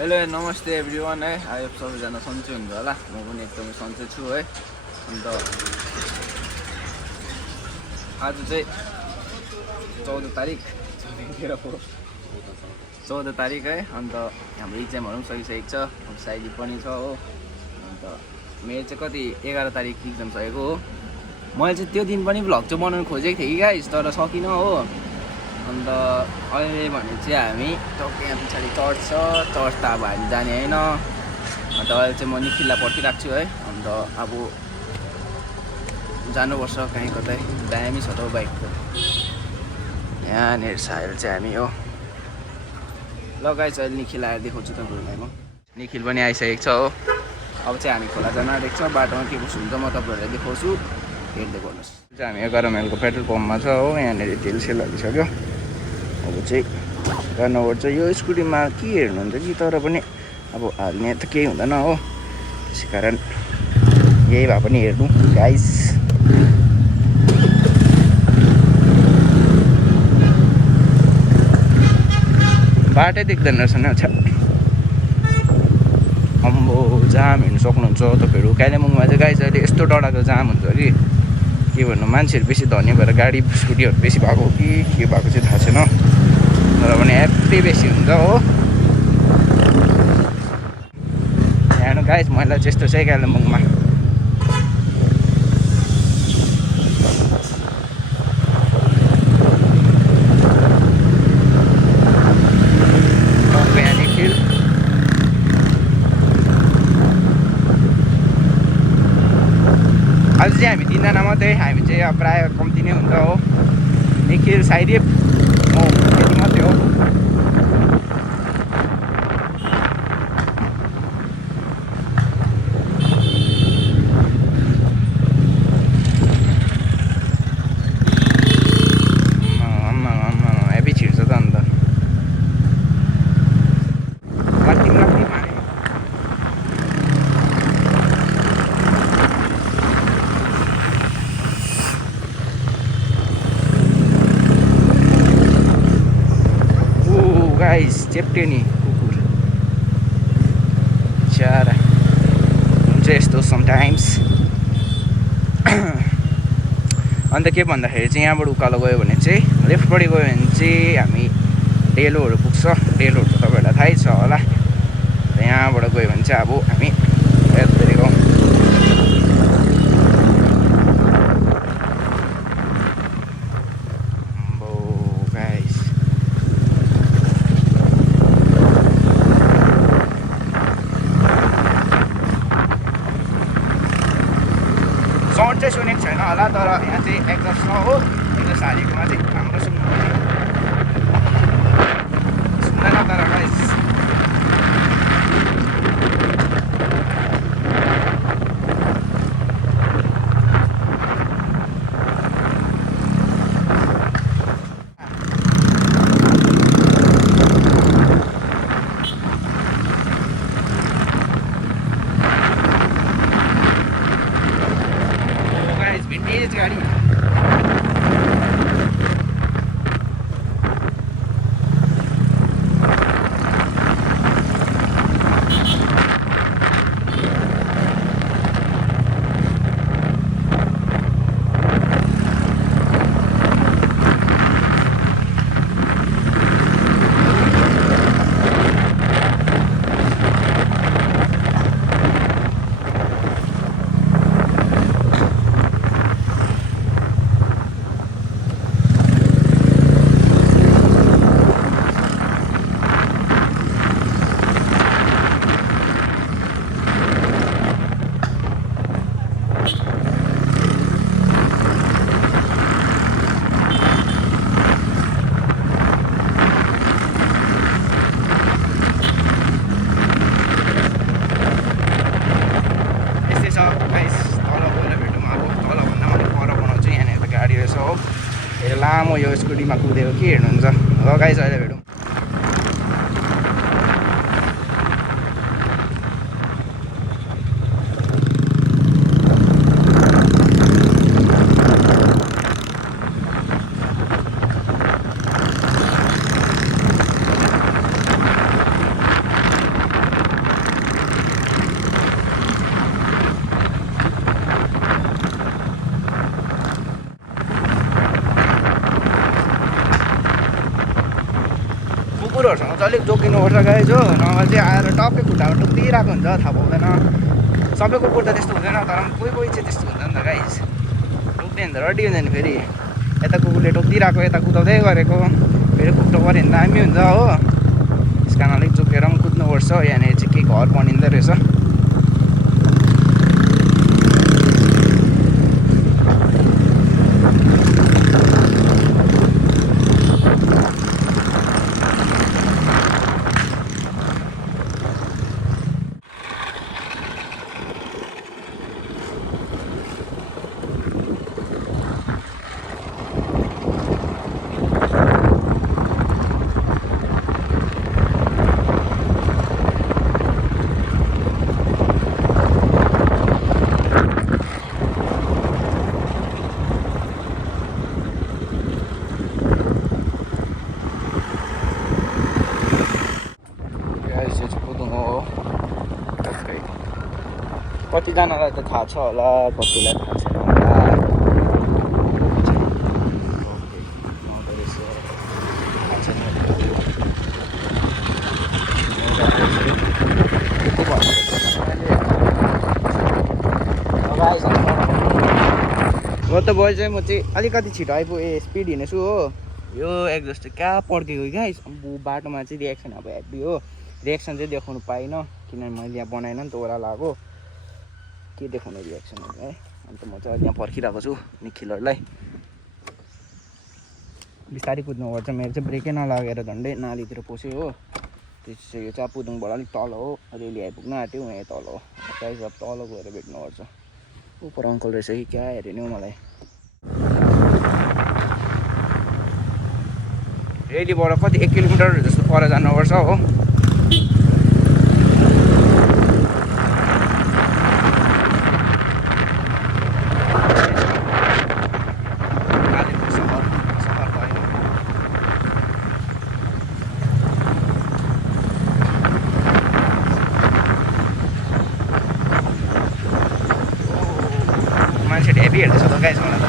Hello नमस्ते everyone है। आयो सबैजना सन्चै हुनुहुन्छ होला। म पनि एकदमै सन्चै छु है। अन्त आज चाहिँ 14 तारिक 14 तारिक है। अन्त हाम्रो इक्जामहरू पनि सकिसकेको छ। अब साइली पनि छ हो। अन्त मेरो चाहिँ कति 11 तारिक इक्जाम सकेको हो। मैले चाहिँ त्यो दिन पनि भ्लग चाहिँ बनाउनु खोजेको थिएँ कि गाइस, तर सकिनँ हो। अन्त अहिले भने चाहिँ हामी टक्कै यहाँ पछाडि चर्च छ। चर्च त अब हामी जाने होइन। अन्त अहिले चाहिँ म निखिललाई पर्खिरहेको छु है। अन्त अब जानुपर्छ कहीँ कतै। दामी छ त बाइक त यहाँनिर छ। अहिले चाहिँ हामी हो लगाएछ। अहिले निखिल आएर देखाउँछु तपाईँहरूलाई। म निखिल पनि आइसकेको छ हो। अब चाहिँ हामी खोला जान आँटेको छ। बाटोमा के कसो हुन्छ म तपाईँहरूलाई देखाउँछु, हेर्दै गर्नुहोस्। हामी 11 माइलको पेट्रोल पम्पमा छ हो। यहाँनिर तेल सेल हालिसक्यो। अब चाहिँ गर्नुपर्छ। यो स्कुटीमा के हेर्नुहुन्छ कि, तर पनि अब हाल्ने त केही हुँदैन हो। त्यसै कारण यही भए पनि हेर्नु गाइस। बाटै देख्दैन रहेछ नि। अच्छा अम्बो जाम हिँड्नु सक्नुहुन्छ तपाईँहरू। कालिम्पोङमा चाहिँ गाइस अहिले यस्तो डरलाग्दो जाम हुन्छ कि के भन्नु। मान्छेहरू बेसी धनी भएर गाडी स्कुटीहरू बेसी भएको हो कि के भएको चाहिँ थाहा छैन, तर पनि हेभी बेसी हुन्छ हो। हेर्नु गाइस मैला चाहिँ यस्तो चाहिँ कालिम्पोङमा। आज चाहिँ हामी 3 जना मात्रै। हामी चाहिँ अब प्रायः कम्ती नै हुन्छ हो। निखिल साइडी म त्यति मात्रै हो। हेभी छिर्छ त अन्त। चेप्टे नि कुकुर चारा हुन्छ यस्तो समटाइम्स। अन्त के भन्दाखेरि चाहिँ यहाँबाट उकालो गयो भने चाहिँ लेफ्टपट्टि गयो भने चाहिँ हामी डेलोहरू पुग्छ। डेलोहरू त तपाईँहरूलाई थाहै छ होला। यहाँबाट गयो भने चाहिँ अब हामी यतातिर गाउँ। साउन्ड चाहिँ सुनेको छैन होला, तर यहाँ चाहिँ एक्जस्ट छ हो। एक्जस्ट हालेकोमा चाहिँ राम्रो सुन्दैन तर गाइस। भिन्टेज गाडी लामो यो स्कुटीमा कुदेको के हेर्नुहुन्छ। ल गाइस अहिले भेटौँ। केटीहरूसँग चाहिँ अलिक जोगिनुपर्छ गाइज हो, नभए चाहिँ आएर टक्कै खुट्टामा टुक्दिरहेको हुन्छ, थाहा पाउँदैन। सबैको कुर्ता त्यस्तो हुँदैन, तर कोही कोही चाहिँ त्यस्तो हुन्छ नि त गाइज, टुक्दै हुन्छ रड्डी हुन्छ नि। फेरि यता कुकुरले टोकिदिरहेको, यता कुदाउँदै गरेको, फेरि खुट्टो पऱ्यो भने दामी हुन्छ हो। त्यस कारण अलिक जोकेर पनि कुद्नुपर्छ। यहाँनिर चाहिँ के घर बनिँदो रहेछ। कतिजनालाई त थाहा छ होला, कतिलाई थाहा छैन होला। त भयो चाहिँ म चाहिँ अलिकति छिटो आइपुगेँ, स्पिड हिँडेछु हो। यो एक्जस्ट चाहिँ कहाँ पड्केको गाइस। अब बाटोमा चाहिँ रिएक्सन अब हेभी हो, रिएक्सन चाहिँ देखाउनु पाइनँ किनभने मैले यहाँ बनाएन नि त, ओह्रालो के देखाउने रिएक्सनहरू है। अन्त म चाहिँ यहाँ पर्खिरहेको छु निखिलहरूलाई। बिस्तारै कुद्नुपर्छ, मेरो चाहिँ ब्रेकै नलागेर झन्डै नालीतिर पस्यो हो। त्यसपछि यो चाहिँ पुदुङबाट अलिक तल हो, रेली आइपुग्न आँट्यो, यहाँ तल हो। गाइस अब तल गएर भेट्नुपर्छ। उपर अङ्कल रहेछ कि क्या हेऱ्यो नि हौ मलाई। रेलीबाट कति 1 किलोमिटर जस्तो पर जानुपर्छ हो। मान्छेले हेभी हेर्दैछ त गाइस मलाई त।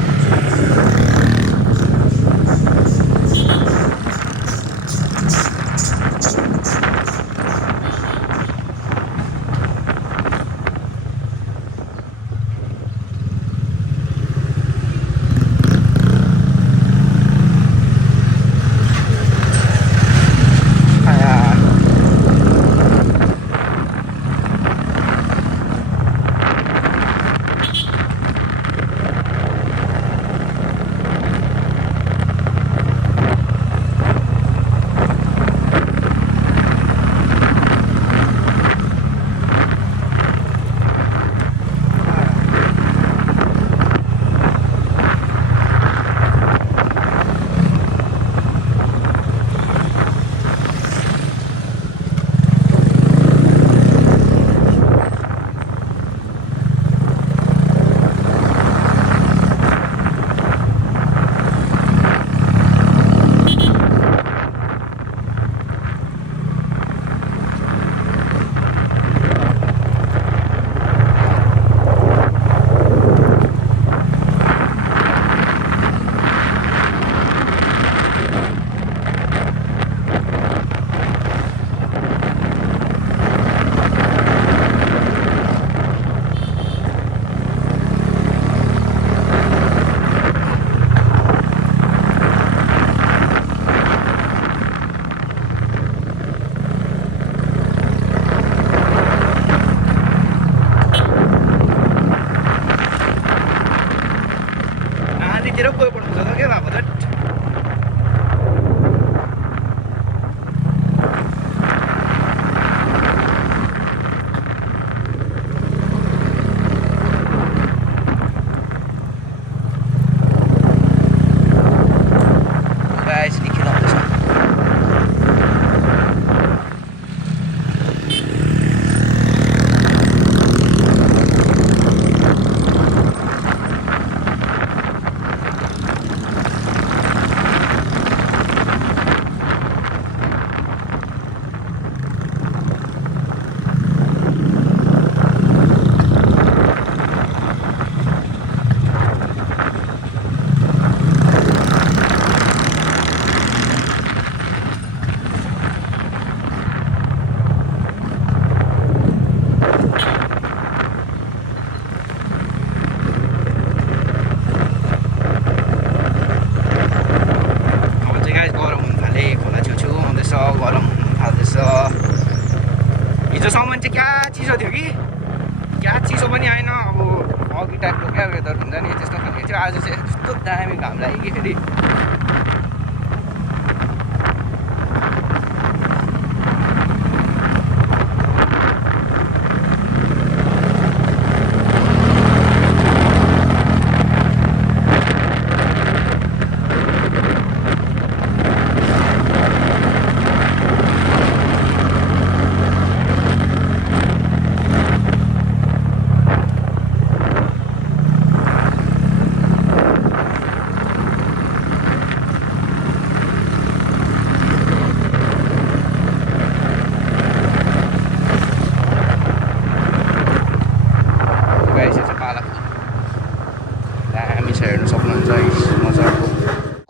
हिजोसम्म चाहिँ क्या चिसो थियो कि क्या चिसो पनि आएन अब अघि टाइपको क्या वेदर हुन्छ नि त्यस्तो खालको थियो आज चाहिँ यस्तो दामी घाम लाग्यो कि फेरि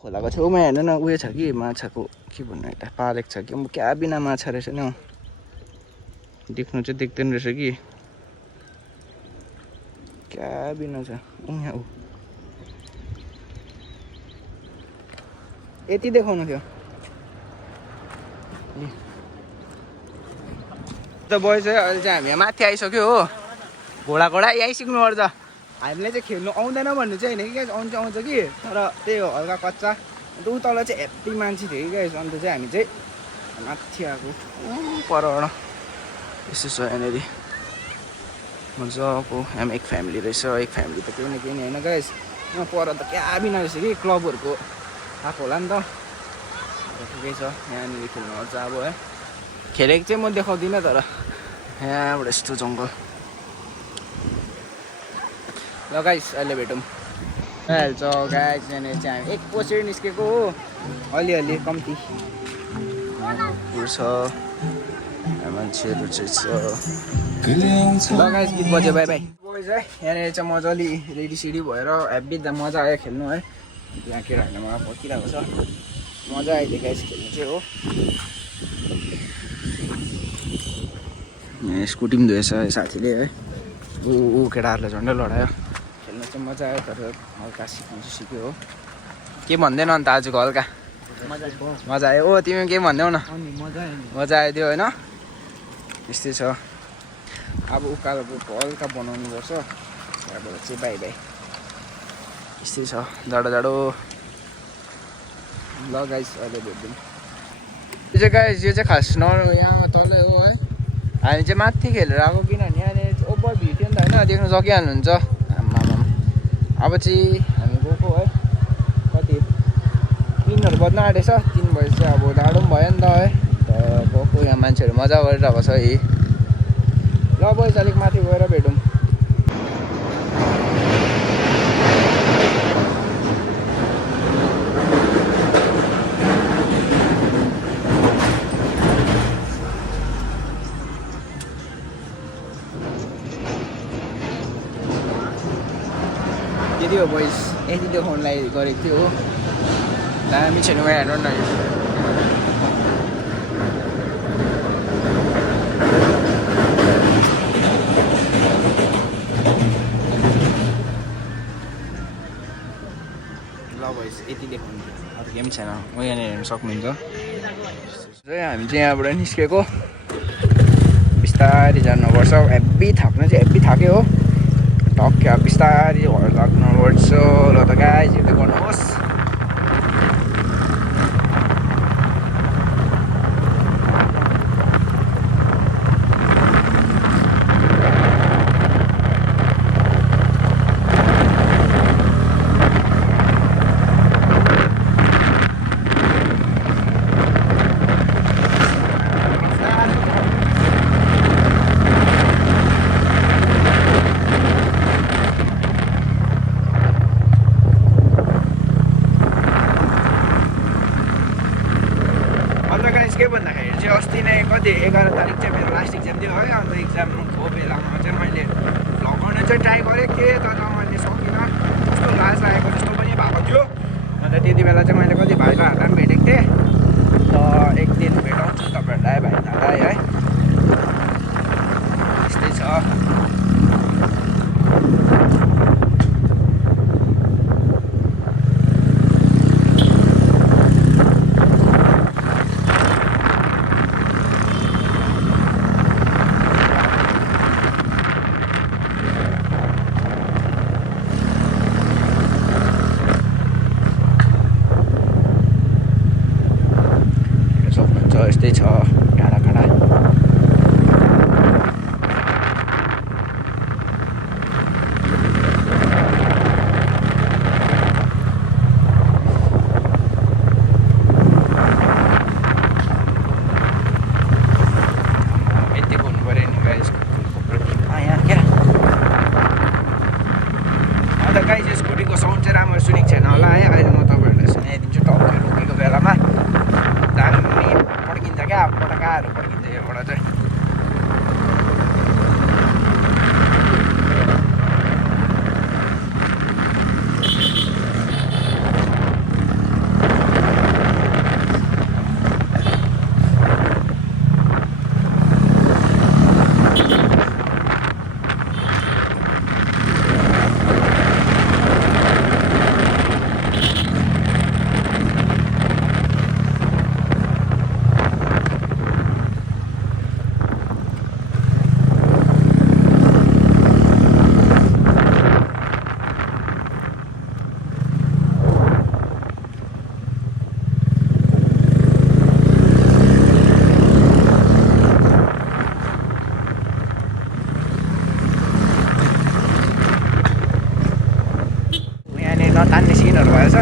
खोलाको छेउमा हेर्नु न उयो छ कि माछाको के भन्नु यता पालेको छ कि क्या बिना माछा रहेछ नि हौ देख्नु चाहिँ देख्दैन रहेछ कि क्या बिना छ यहाँ ऊ यति देखाउनु थियो त बोइज है अहिले चाहिँ हामी यहाँ माथि आइसक्यो हो घोडा आइसक्नु पर्छ हामीले चाहिँ खेल्नु आउँदैन भन्ने चाहिँ होइन कि गाइस आउँछ कि तर त्यही हो हल्का कच्चा अन्त ऊ तल चाहिँ हेप्पी मान्छे थियो कि गाइस अन्त चाहिँ हामी चाहिँ माथि आएको परबाट यसो छ यहाँनिर मजाको हामी एक फ्यामिली रहेछ एक फ्यामिली त केही न केही नि होइन गाइस यहाँ पर त क्या बिना रहेछ कि क्लबहरूको आएको होला नि त ठिकै छ यहाँनिर खेल्नुपर्छ अब है खेलेको चाहिँ म देखाउँदिनँ तर यहाँबाट यस्तो जङ्गल ल गाइस अहिले भेटौँ हाल्छ गाइस यहाँनिर चाहिँ हामी एक पोसेर निस्केको हो अलिअलि कम्ती छ मान्छेहरू चाहिँ छ ल गाइस गीत बज्यो बाई बाई बोइज है यहाँनिर चाहिँ मजाले रेडी भएर हेब्बी त मजा आयो खेल्नु है यहाँ केटाहरूले मलाई पर्खिरहेको छ मजा आइदियो गाइस खेल्नु चाहिँ हो स्कुटी पनि धोएछ साथीले है ऊ केटाहरूलाई झन्डै लडायो खेल्नु चाहिँ मजा आयो तर हल्का सिक्यो हो के भन्दैन अन्त आजको हल्का मजा आयो ओ तिमी के भन्दैौ न मजा आयो त्यो होइन यस्तै छ अब उकालोको हल्का बनाउनु पर्छ त्यहाँबाट चाहिँ बाई बाई यस्तै छ जाडो ल गाइस अहिले भेट्यौँ यो चाहिँ गाइस यो चाहिँ खास यहाँ तलै हो है हामी चाहिँ माथि खेलेर आएको किनभने यहाँनिर ओभर भिड थियो नि त होइन देख्नु सकिहाल्नुहुन्छ आम्मामा अब चाहिँ हामी गएको है कति 3 बज्न आँटेछ 3 बजी चाहिँ अब जाडो पनि भयो नि त है गएको यहाँ मान्छेहरू मजा गरिरहेको छ है ल बोइज अलिक माथि गएर भेटौँ त्यति हो बोइज यति देखाउनुलाई गरेको थियो हो दामी छैन हेर्नु न ल बोइज यति देखाउनु अरू केही पनि छैन म यहाँनिर हेर्नु सक्नुहुन्छ हामी चाहिँ यहाँबाट निस्केको बिस्तारै जानुपर्छ हेब्बी थाक्नु चाहिँ हेब्बी थाक्यो हो टक्क बिस्तारै लाग्नुपर्छ र त गाइस हेर्दै गर्नुहोस् के भन्दाखेरि चाहिँ अस्ति नै कति 11 तारिक चाहिँ मेरो लास्ट इक्जाम थियो है अन्त इक्जामको बेलामा चाहिँ मैले भ्लग गर्न चाहिँ ट्राई गरेको थिएँ तर मैले सकिनँ कस्तो लाज लागेको जस्तो पनि भएको थियो अन्त त्यति बेला चाहिँ मैले कति भाइको हातमा पनि भेटेको थिएँ र एक दिन भेटाउँछु तपाईँहरूलाई भाइहरूलाई है यस्तै छ साह्रो फर्किन्छ योबाट चाहिँ। नतान्ने सिनहरू भएछ।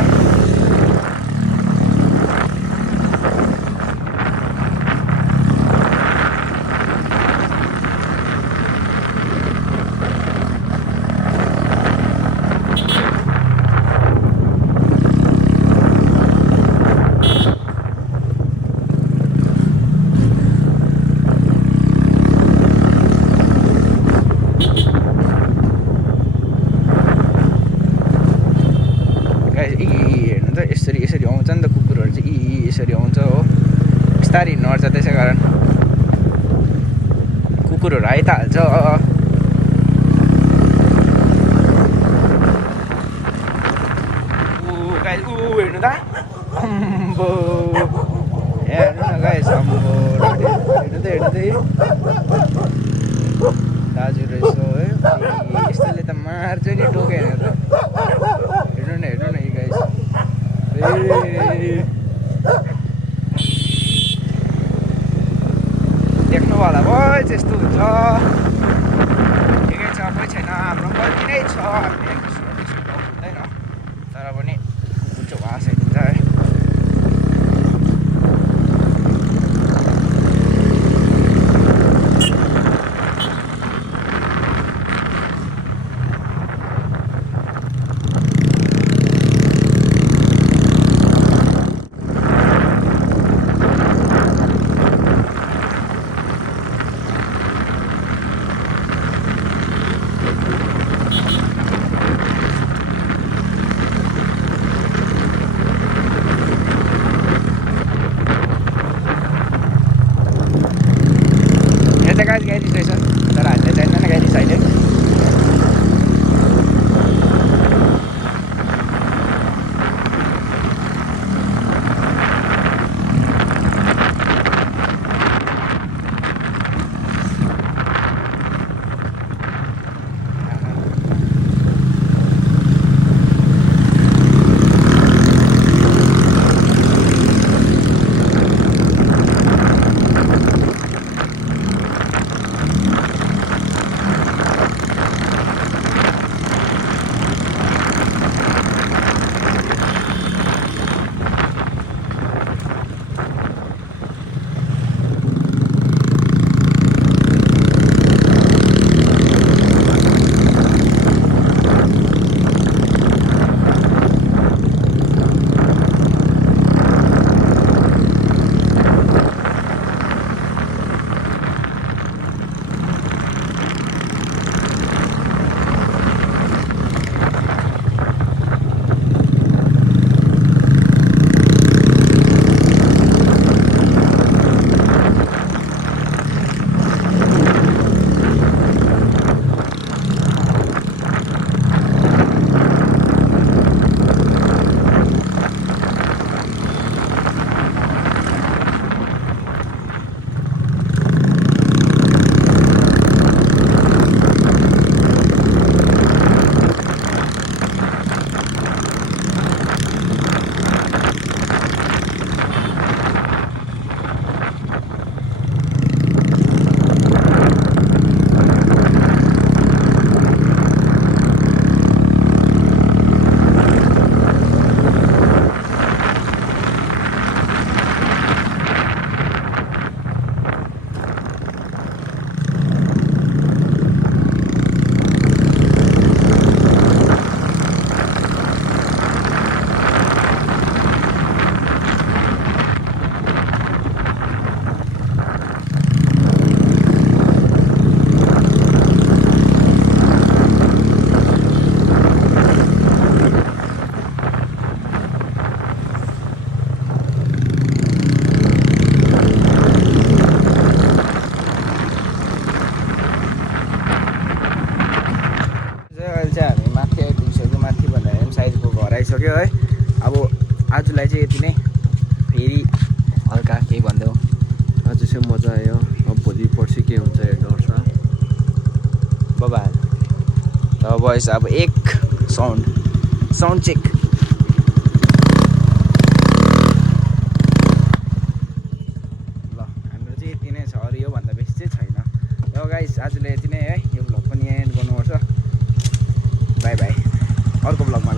हेर्नु त यसरी आउँछ नि त कुकुरहरू चाहिँ यसरी आउँछ हो। बिस्तारै हिँड्नुपर्छ, त्यसै कारण कुकुरहरू आइ त हाल्छ। गाइस हेर्नु त अम्बो, हेर्नु न गाइस अम्बो, हेर्नु त दाजु रहेछ है। यस्तोले त मार्छ नि टोकेर त। हेर्नु न यी गाइस। देख्नु होला भयो त्यस्तो हुन्छ। ठिकै छ, कोही छैन, हाम्रो गल्ती नै छ। हामीले हुँदैन तर पनि कुकुर चाहिँ वास आइदिन्छ है। गाइस गाइदिस रहेछ तर हामीले चाहिँदैन गाइदिस अहिले। भइसक्यो है। अब आजलाई चाहिँ यति नै। फेरि हल्का केही भन्देऊ। आज चाहिँ मजा आयो। अब भोलि पर्सि के हुन्छ हेर्नुपर्छ। बाबा ल बयस अब एक साउन्ड चेक। ल हाम्रो चाहिँ यति नै छ, अरू योभन्दा बेसी चाहिँ छैन। ल गाइस आजलाई यति नै है। यो भ्लग पनि एन्ड गर्नुपर्छ। बाई बाई, अर्को भ्लगमा